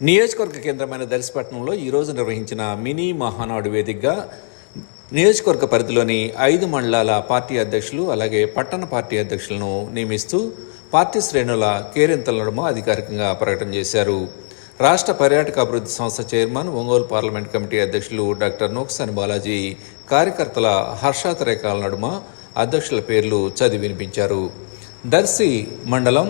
నియోజకవర్గ కేంద్రమైన దర్శపట్నంలో ఈరోజు నిర్వహించిన మినీ మహానాడు వేదికగా నియోజకవర్గ పరిధిలోని ఐదు మండలాల పార్టీ అధ్యక్షులు అలాగే పట్టణ పార్టీ అధ్యక్షులను నియమిస్తూ పార్టీ శ్రేణుల కేరింతల నడుమ అధికారికంగా ప్రకటన చేశారు. రాష్ట్ర పర్యాటక అభివృద్ధి సంస్థ చైర్మన్ ఒంగోలు పార్లమెంట్ కమిటీ అధ్యక్షులు డాక్టర్ నోక్సాని బాలాజీ కార్యకర్తల హర్షాతరేఖాల నడుమ అధ్యక్షుల పేర్లు చదివి వినిపించారు. దర్శి మండలం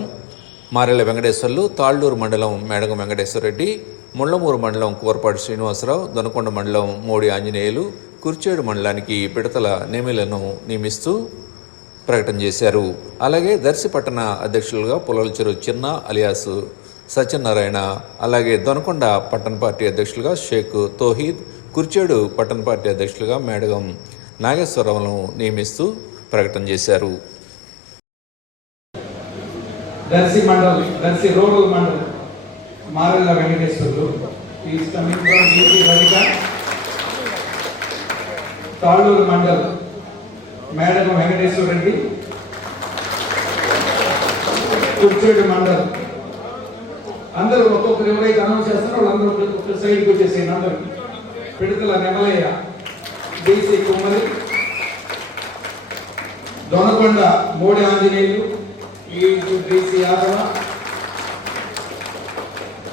మారెల వెంకటేశ్వర్లు తాళ్ళూరు మండలం మేడగం వెంకటేశ్వరరెడ్డి ముళ్ళమూరు మండలం కూరపాటి శ్రీనివాసరావు దొనకొండ మండలం మోడి ఆంజనేయులు కుర్చేడు మండలానికి పిడతల నేమిలను నియమిస్తూ ప్రకటన చేశారు. అలాగే దర్శి పట్టణ అధ్యక్షులుగా పొలాల చెరువు చిన్న అలియాస్ సత్యనారాయణ అలాగే దొనకొండ పట్టణ పార్టీ అధ్యక్షులుగా షేక్ తోహీద్ కుర్చేడు పట్టణ పార్టీ అధ్యక్షులుగా మేడగం నాగేశ్వరరావును నియమిస్తూ ప్రకటన చేశారు. Darsi mandal Darsi rural mandal. Marella Venkateswarlu. Is coming from GP రవిక Talluru mandal. Medagam Venkateswara Reddy. Kurichedu mandal. అందరూ ఒక్కొక్కరు ఎవరైతే అనౌన్స్ చేస్తారో వాళ్ళందరూ ఒక- సైడ్కి వచ్చేసేయండి అందరూ. పిడతల నెమలయ్య డీసీ కుమ్మరి. దొనకొండ మోడి ఆంజనేయులు. ఈ DC Yadava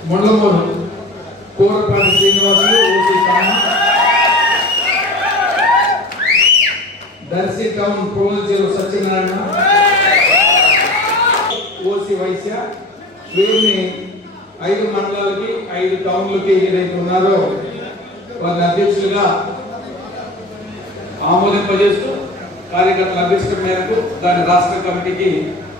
Mundlamuru Kurapati Srinivasulu OC Kamma Darsi town Prolcheru Satyanarayana OC Vaishya వీరిని ఐదు మండలాలకి ఐదు టౌన్లకి ఏదైతే ఉన్నారో వారిని అధ్యక్షులుగా ఆమోదింపజేస్తూ కార్యకర్తల అభ్యర్థం మేరకు దాని రాష్ట్ర కమిటీకి